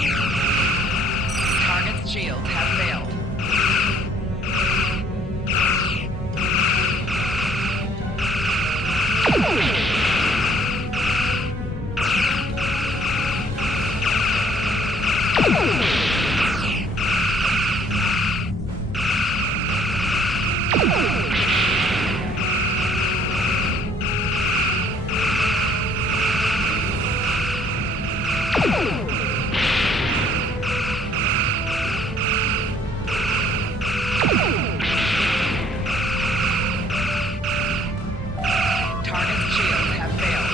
Target's shields have failed. Target's shields have failed.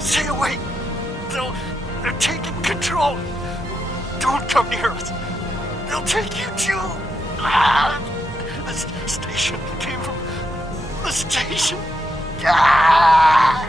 Stay away! They're taking control! Don't come near us! They'll take you too! Ah! This station came from the station! Ah!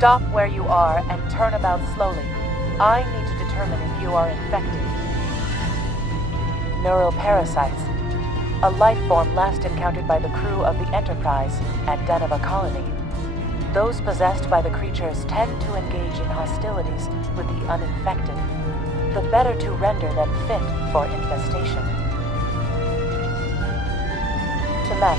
Stop where you are and turn about slowly. I need to determine if you are infected. Neural parasites. A life form last encountered by the crew of the Enterprise at Deneva Colony. Those possessed by the creatures tend to engage in hostilities with the uninfected, the better to render them fit for infestation. Temet,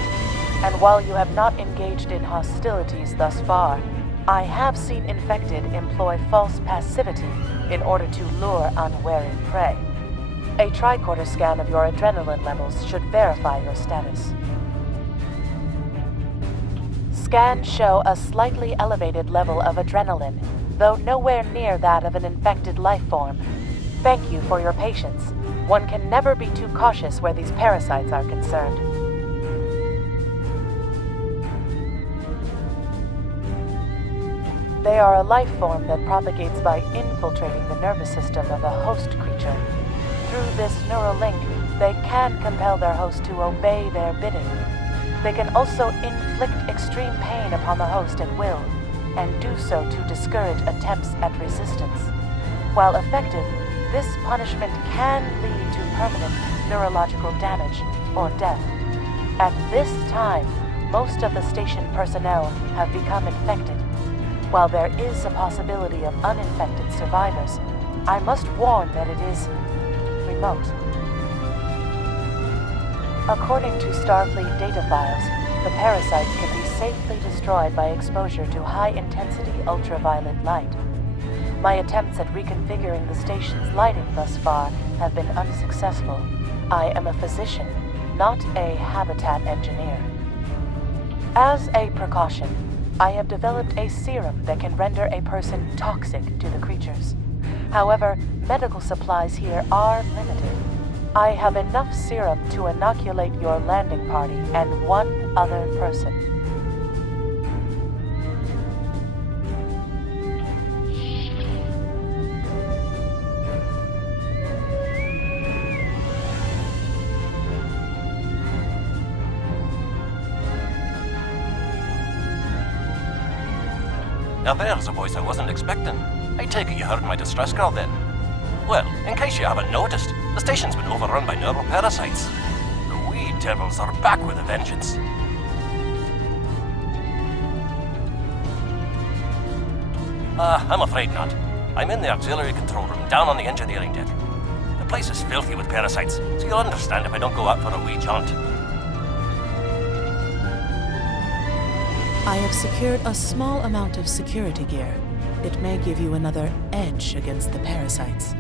and while you have not engaged in hostilities thus far, I have seen infected employ false passivity in order to lure unwary prey. A tricorder scan of your adrenaline levels should verify your status. Scans show a slightly elevated level of adrenaline, though nowhere near that of an infected life form. Thank you for your patience. One can never be too cautious where these parasites are concerned. They are a life form that propagates by infiltrating the nervous system of a host creature. Through this neural link, they can compel their host to obey their bidding. They can also inflict extreme pain upon the host at will, and do so to discourage attempts at resistance. While effective, this punishment can lead to permanent neurological damage or death. At this time, most of the station personnel have become infected. While there is a possibility of uninfected survivors, I must warn that it is remote. According to Starfleet data files, the parasites can be safely destroyed by exposure to high-intensity ultraviolet light. My attempts at reconfiguring the station's lighting thus far have been unsuccessful. I am a physician, not a habitat engineer. As a precaution, I have developed a serum that can render a person toxic to the creatures. However, medical supplies here are limited. I have enough serum to inoculate your landing party and one other person. Now there's a voice I wasn't expecting. I take it you heard my distress call then. Well, in case you haven't noticed, the station's been overrun by neural parasites. The wee devils are back with a vengeance. I'm afraid not. I'm in the auxiliary control room, down on the engineering deck. The place is filthy with parasites, so you'll understand if I don't go out for a wee jaunt. I have secured a small amount of security gear. It may give you another edge against the parasites.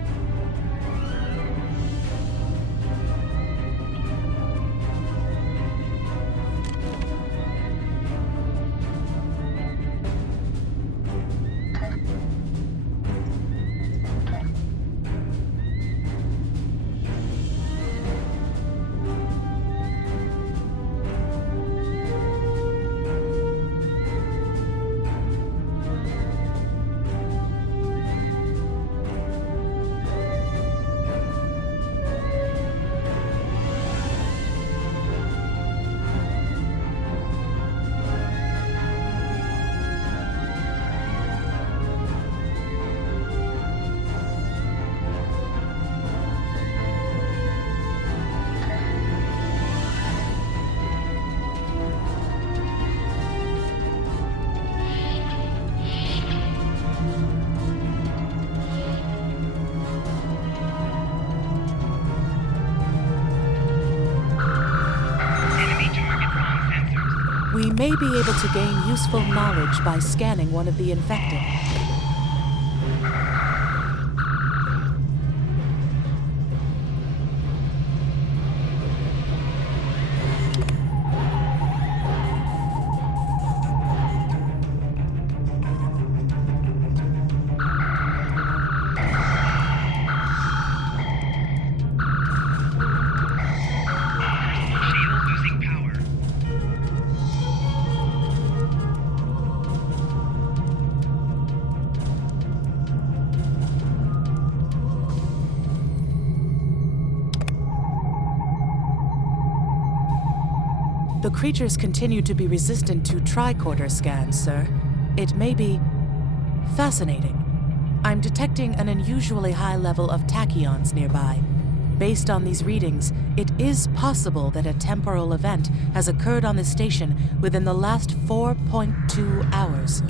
We may be able to gain useful knowledge by scanning one of the infected. The creatures continue to be resistant to tricorder scans, sir. It may be... Fascinating. I'm detecting an unusually high level of tachyons nearby. Based on these readings, it is possible that a temporal event has occurred on the station within the last 4.2 hours.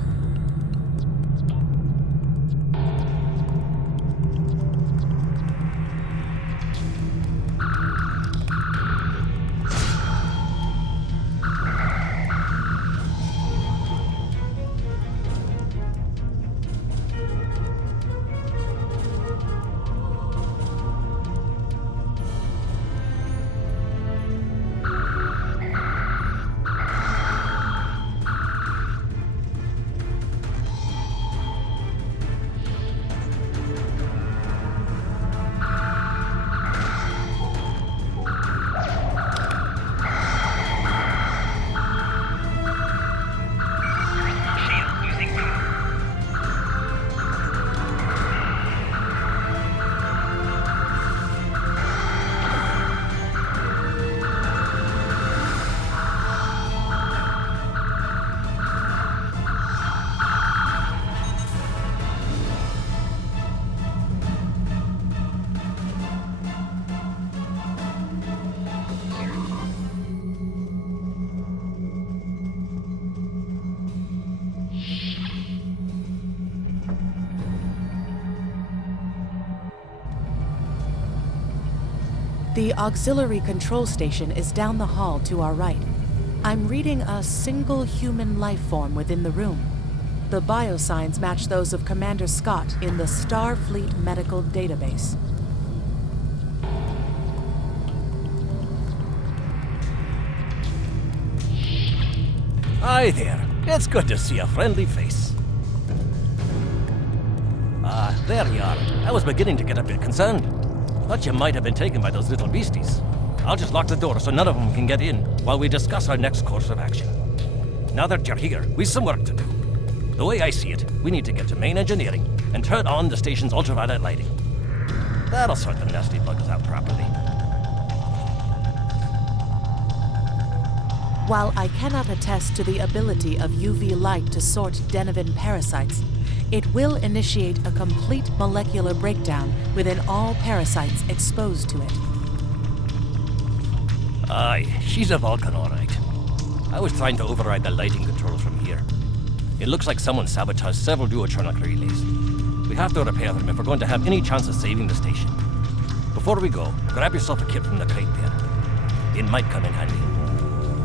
The auxiliary control station is down the hall to our right. I'm reading a single human life form within the room. The biosigns match those of Commander Scott in the Starfleet Medical Database. Hi there. It's good to see a friendly face. There you are. I was beginning to get a bit concerned. Thought you might have been taken by those little beasties. I'll just lock the door so none of them can get in while we discuss our next course of action. Now that you're here, we've some work to do. The way I see it, we need to get to main engineering and turn on the station's ultraviolet lighting. That'll sort the nasty bugs out properly. While I cannot attest to the ability of UV light to sort Deniven parasites, it will initiate a complete molecular breakdown within all parasites exposed to it. Aye, she's a Vulcan, all right. I was trying to override the lighting controls from here. It looks like someone sabotaged several duotronic relays. We have to repair them if we're going to have any chance of saving the station. Before we go, grab yourself a kit from the crate there. It might come in handy.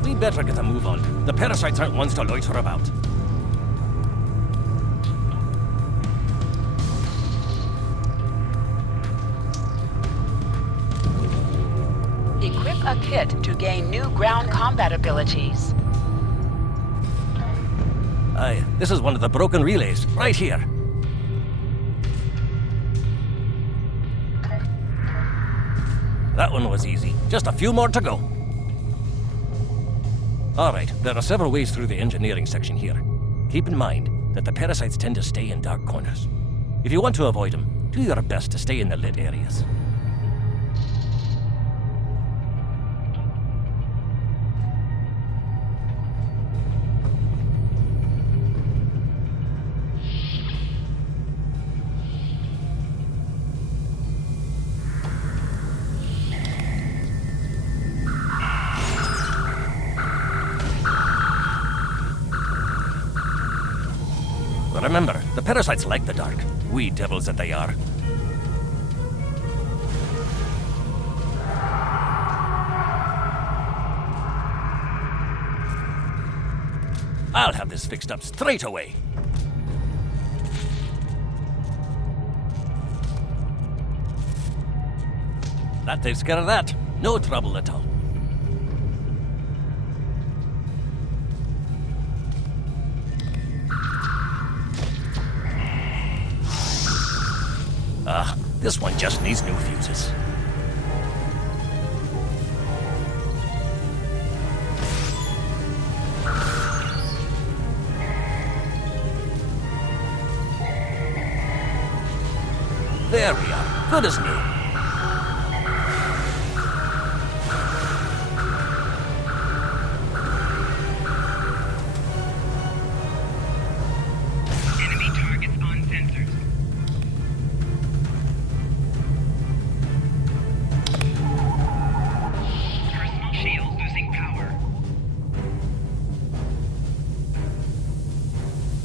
We better get a move on. The parasites aren't ones to loiter about. Equip a kit to gain new ground combat abilities. Aye, this is one of the broken relays, right here. That one was easy. Just a few more to go. All right, there are several ways through the engineering section here. Keep in mind that the parasites tend to stay in dark corners. If you want to avoid them, do your best to stay in the lit areas. Remember, the parasites like the dark. Wee devils that they are. I'll have this fixed up straight away. That takes care of that. No trouble at all. This one just needs new fuses. There we are. Good as new. Enemy targets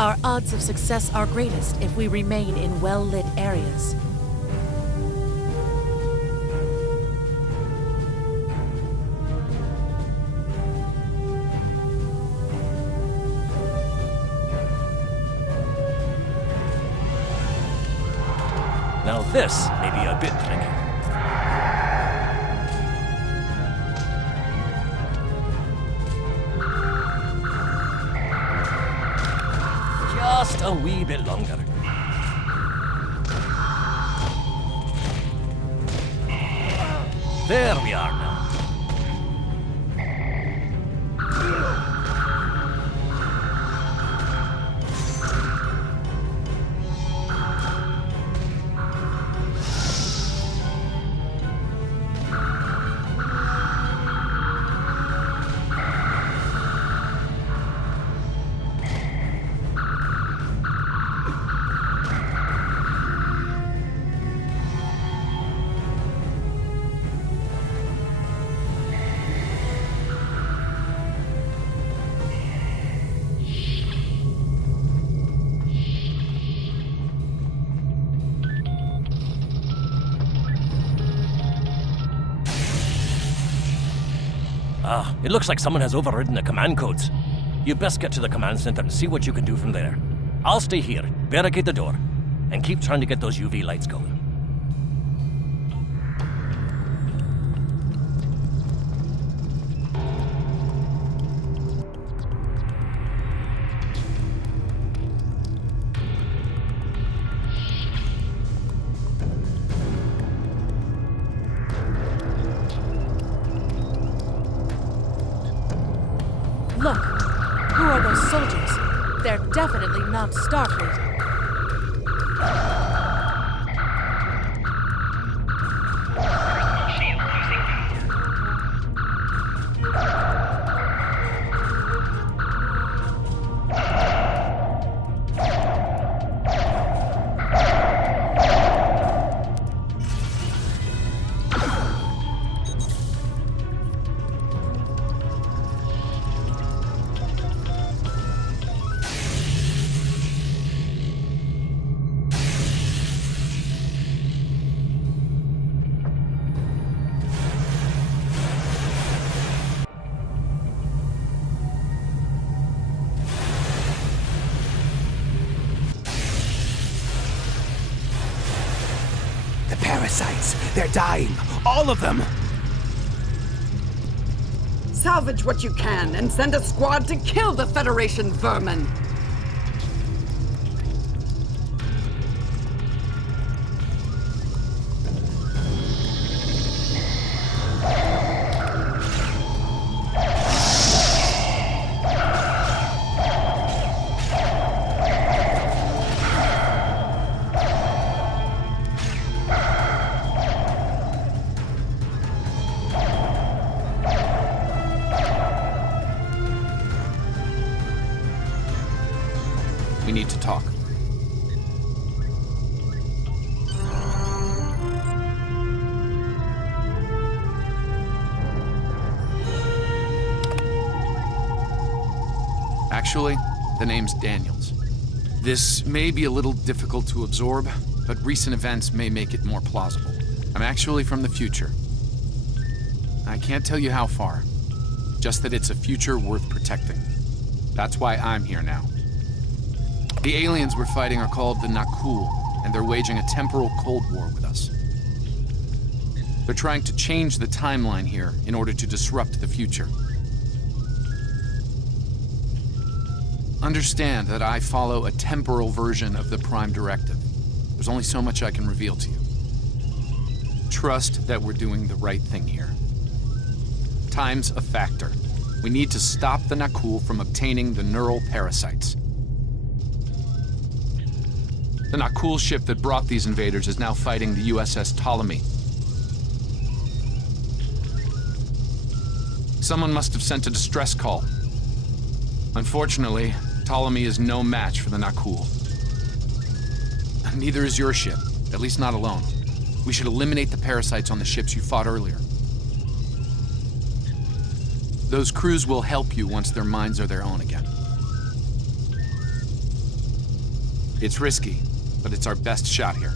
Our odds of success are greatest if we remain in well-lit areas. Now this may be a bit tricky. Just a wee bit longer. There we are now. Ah, it looks like someone has overridden the command codes. You best get to the command center and see what you can do from there. I'll stay here, barricade the door, and keep trying to get those UV lights going. Look! Who are those soldiers? They're definitely not Starfleet. Shield losing The parasites, they're dying. All of them. Salvage what you can and send a squad to kill the Federation vermin. We need to talk. Actually, the name's Daniels. This may be a little difficult to absorb, but recent events may make it more plausible. I'm actually from the future. I can't tell you how far, just that it's a future worth protecting. That's why I'm here now. The aliens we're fighting are called the Nakul, and they're waging a temporal Cold War with us. They're trying to change the timeline here in order to disrupt the future. Understand that I follow a temporal version of the Prime Directive. There's only so much I can reveal to you. Trust that we're doing the right thing here. Time's a factor. We need to stop the Nakul from obtaining the neural parasites. The Nakul ship that brought these invaders is now fighting the USS Ptolemy. Someone must have sent a distress call. Unfortunately, Ptolemy is no match for the Nakul. Neither is your ship, at least not alone. We should eliminate the parasites on the ships you fought earlier. Those crews will help you once their minds are their own again. It's risky, but it's our best shot here.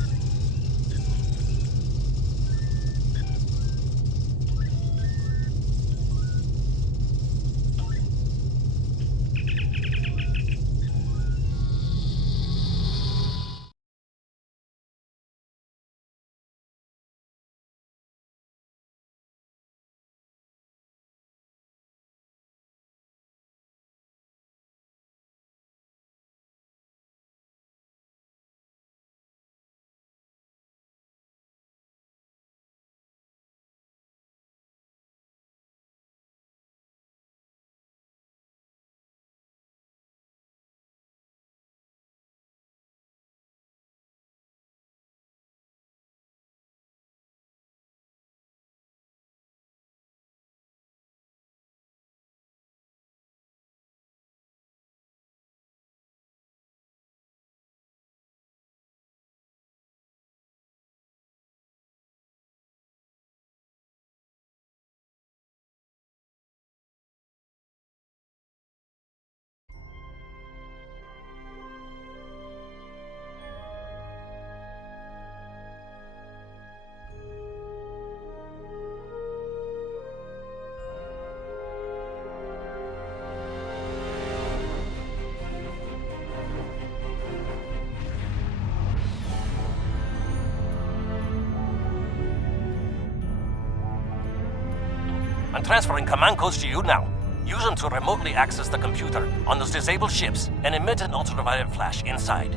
I'm transferring command codes to you now. Use them to remotely access the computer on those disabled ships and emit an ultraviolet flash inside.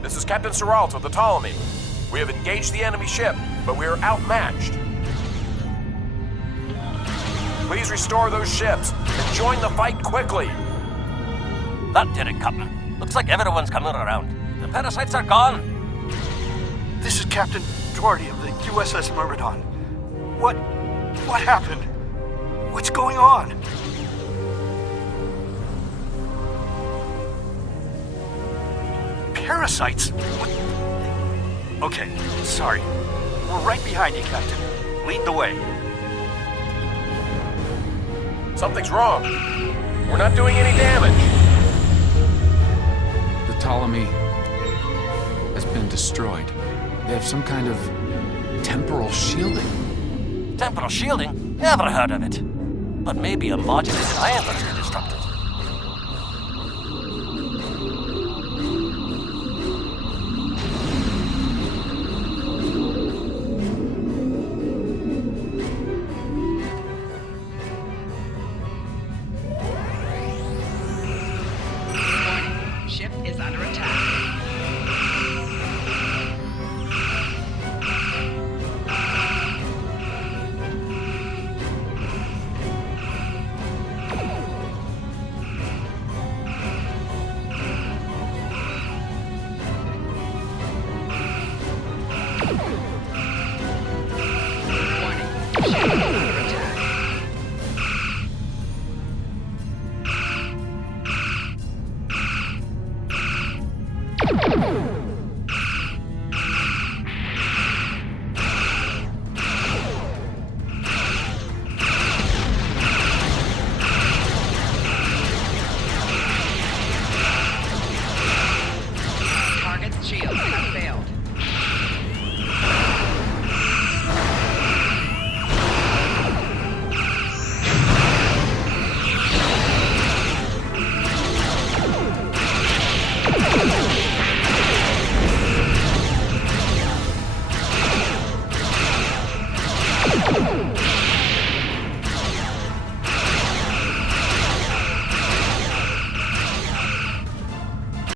This is Captain Seralt of the Ptolemy. We have engaged the enemy ship, but we are outmatched. Please restore those ships and join the fight quickly. That did it, Captain. Looks like everyone's coming around. The parasites are gone. This is Captain Doherty of the USS Myrmidon. What happened? What's going on? Parasites? What? Okay, sorry. We're right behind you, Captain. Lead the way. Something's wrong. We're not doing any damage. The Ptolemy has been destroyed. They have some kind of temporal shielding. Temporal shielding? Never heard of it. But maybe a modulated ion burst can disrupt it. Ship is under attack. Warning. Ship is under attack.